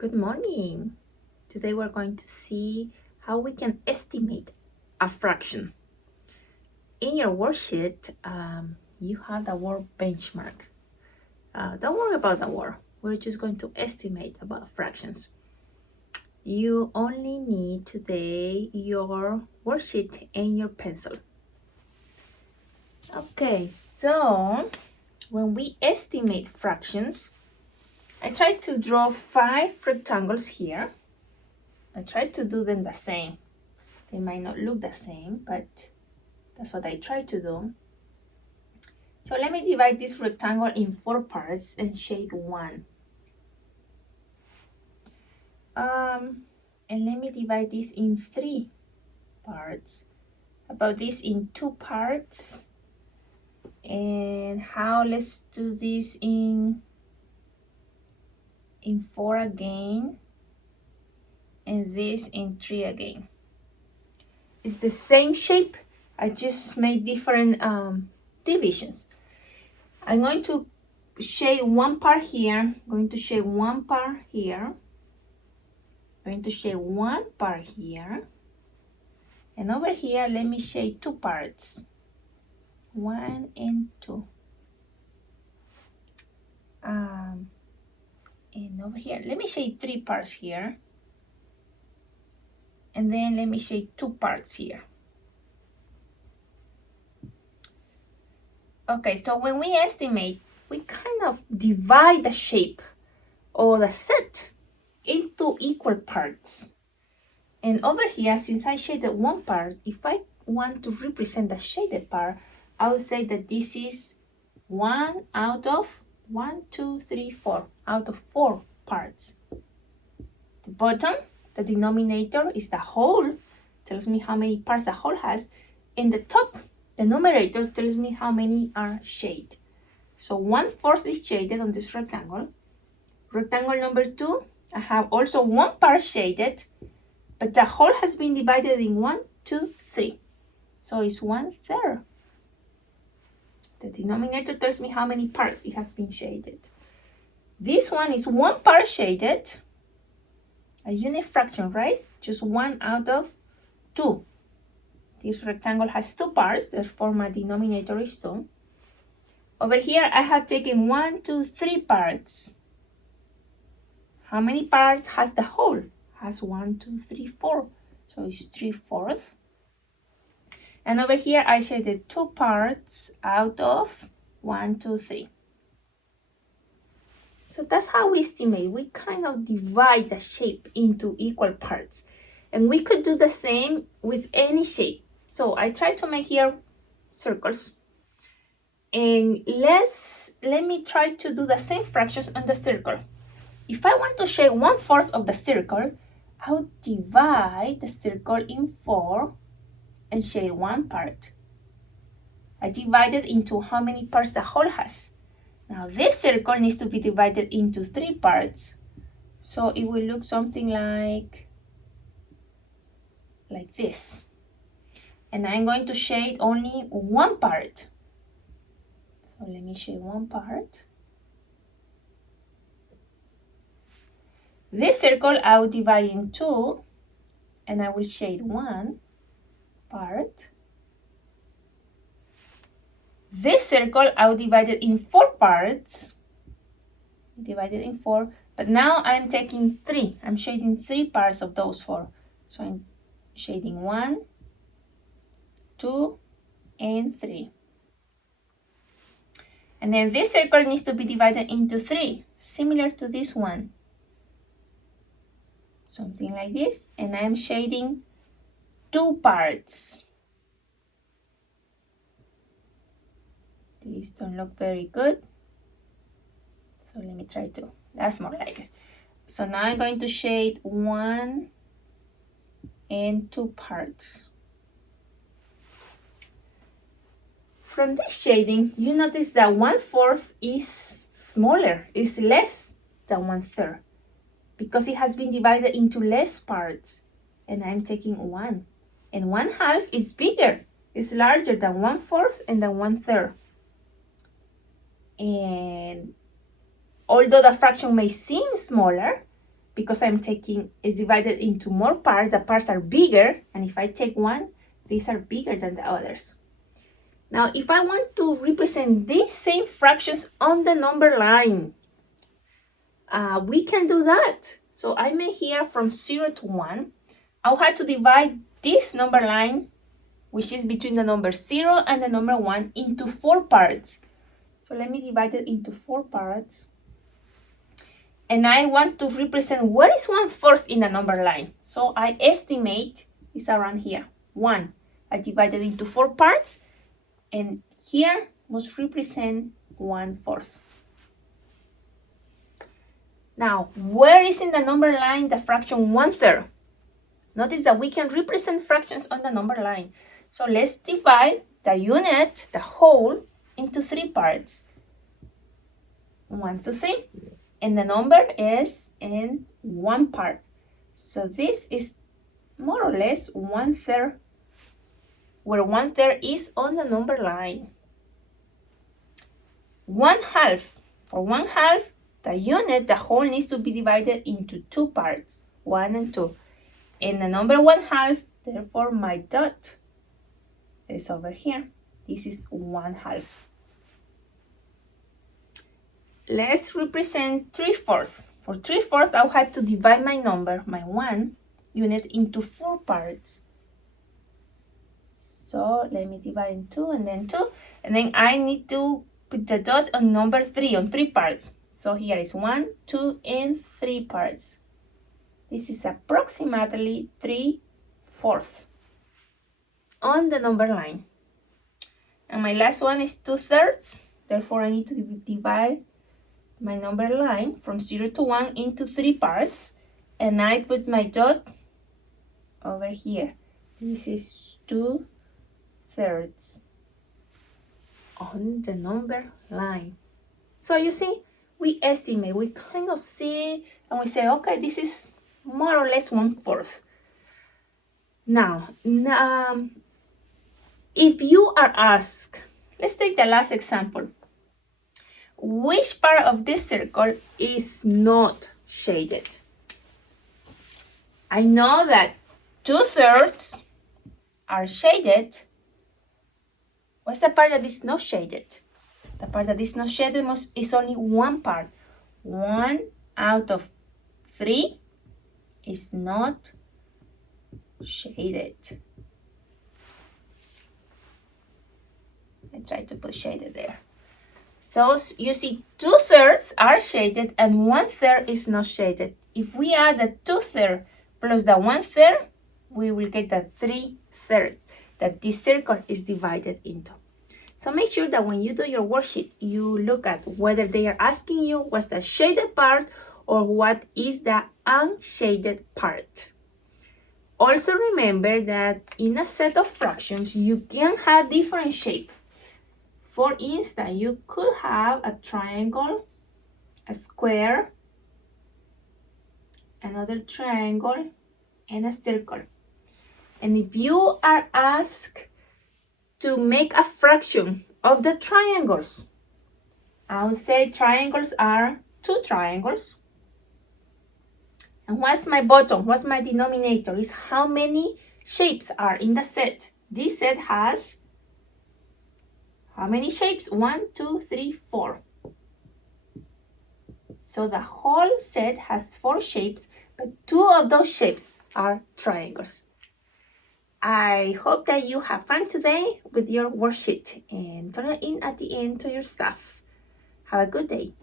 Good morning. Today we're going to see how we can estimate a fraction. In your worksheet, you have the word benchmark. Don't worry about the word. We're just going to estimate about fractions. You only need today your worksheet and your pencil. Okay, so when we estimate fractions, I tried to draw 5 rectangles here. I tried to do them the same. They might not look the same, but that's what I tried to do. So let me divide this rectangle in 4 parts and shade 1. And let me divide this in 3 parts. About this in 2 parts. And let's do this in 4 again. And this in 3 again. It's the same shape. I just made different divisions. I'm going to shade 1 part here. I'm going to shade 1 part here. I'm going to shade 1 part here. And over here, let me shade 2 parts. 1 and 2. And over here, let me shade 3 parts here. And then let me shade 2 parts here. Okay, so when we estimate, we kind of divide the shape or the set into equal parts. And over here, since I shaded 1 part, if I want to represent the shaded part, I would say that this is 1 out of 1, 2, 3, 4, out of 4 parts. The bottom, the denominator, is the whole, tells me how many parts the whole has, and the top, the numerator, tells me how many are shaded. So 1/4 is shaded on this rectangle. Rectangle number 2, I have also 1 part shaded, but the whole has been divided in 1, 2, 3. So it's 1/3. The denominator tells me how many parts it has been shaded. This one is 1 part shaded. A unit fraction, right? Just 1 out of 2. This rectangle has 2 parts, therefore my denominator is 2. Over here, I have taken 1, 2, 3 parts. How many parts has the whole? Has 1, 2, 3, 4. So it's 3/4. And over here, I shaded 2 parts out of 1, 2, 3. So that's how we estimate. We kind of divide the shape into equal parts. And we could do the same with any shape. So I tried to make here circles. And let me try to do the same fractions on the circle. If I want to shade 1/4 of the circle, I would divide the circle in 4 and shade 1 part. I divided into how many parts the whole has. Now this circle needs to be divided into 3 parts. So it will look something like this. And I'm going to shade only 1 part. So let me shade 1 part. This circle I will divide in 2 and I will shade 1 part. This circle I will divide it in 4 parts. Divided in 4. But now I'm taking 3. I'm shading 3 parts of those 4. So I'm shading 1, 2, and 3. And then this circle needs to be divided into 3, similar to this one. Something like this. And I'm shading 2 parts. These don't look very good. So let me try to. That's more like it. So now I'm going to shade 1 and 2 parts. From this shading, you notice that 1/4 is smaller, is less than 1/3, because it has been divided into less parts. And I'm taking 1. And 1/2 is bigger, is larger than 1/4 and than 1/3. And although the fraction may seem smaller, because is divided into more parts. The parts are bigger, and if I take one, these are bigger than the others. Now, if I want to represent these same fractions on the number line, we can do that. So I made here from 0 to 1. I'll have to divide this number line, which is between the number 0 and the number 1, into 4 parts. So let me divide it into 4 parts. And I want to represent what is 1/4 in the number line. So I estimate it's around here. 1. I divided into 4 parts, and here must represent 1/4. Now, where is in the number line the fraction 1/3? Notice that we can represent fractions on the number line. So let's divide the unit, the whole, into 3 parts. 1, 2, 3. And the number is in 1 part. So this is more or less 1/3, where 1/3 is on the number line. 1/2. For 1/2, the unit, the whole, needs to be divided into 2 parts, 1 and 2. And the number 1/2, therefore my dot is over here. This is 1/2. Let's represent 3/4. For 3/4, I'll have to divide my number, my 1 unit, into 4 parts. So let me divide in 2 and then 2. And then I need to put the dot on number 3, on 3 parts. So here is 1, 2, and 3 parts. This is approximately 3/4 on the number line. And my last one is 2/3. Therefore, I need to divide my number line from 0 to 1 into 3 parts. And I put my dot over here. This is 2/3 on the number line. So you see, we estimate, we kind of see, and we say, okay, this is more or less 1/4. Now, if you are asked, let's take the last example. Which part of this circle is not shaded? I know that 2/3 are shaded. What's the part that is not shaded? The part that is not shaded is only one part. 1 out of 3 is not shaded. I try to put shaded there. So you see 2/3 are shaded and 1/3 is not shaded. If we add the 2/3 plus the 1/3, we will get the 3/3 that this circle is divided into. So make sure that when you do your worksheet, you look at whether they are asking you what's the shaded part or what is the unshaded part. Also remember that in a set of fractions, you can have different shapes. For instance, you could have a triangle, a square, another triangle, and a circle. And if you are asked to make a fraction of the triangles, I would say triangles are 2 triangles. And what's my bottom? What's my denominator? Is how many shapes are in the set. This set has how many shapes? 1, 2, 3, 4. So the whole set has 4 shapes, but 2 of those shapes are triangles. I hope that you have fun today with your worksheet and turn it in at the end to your staff. Have a good day.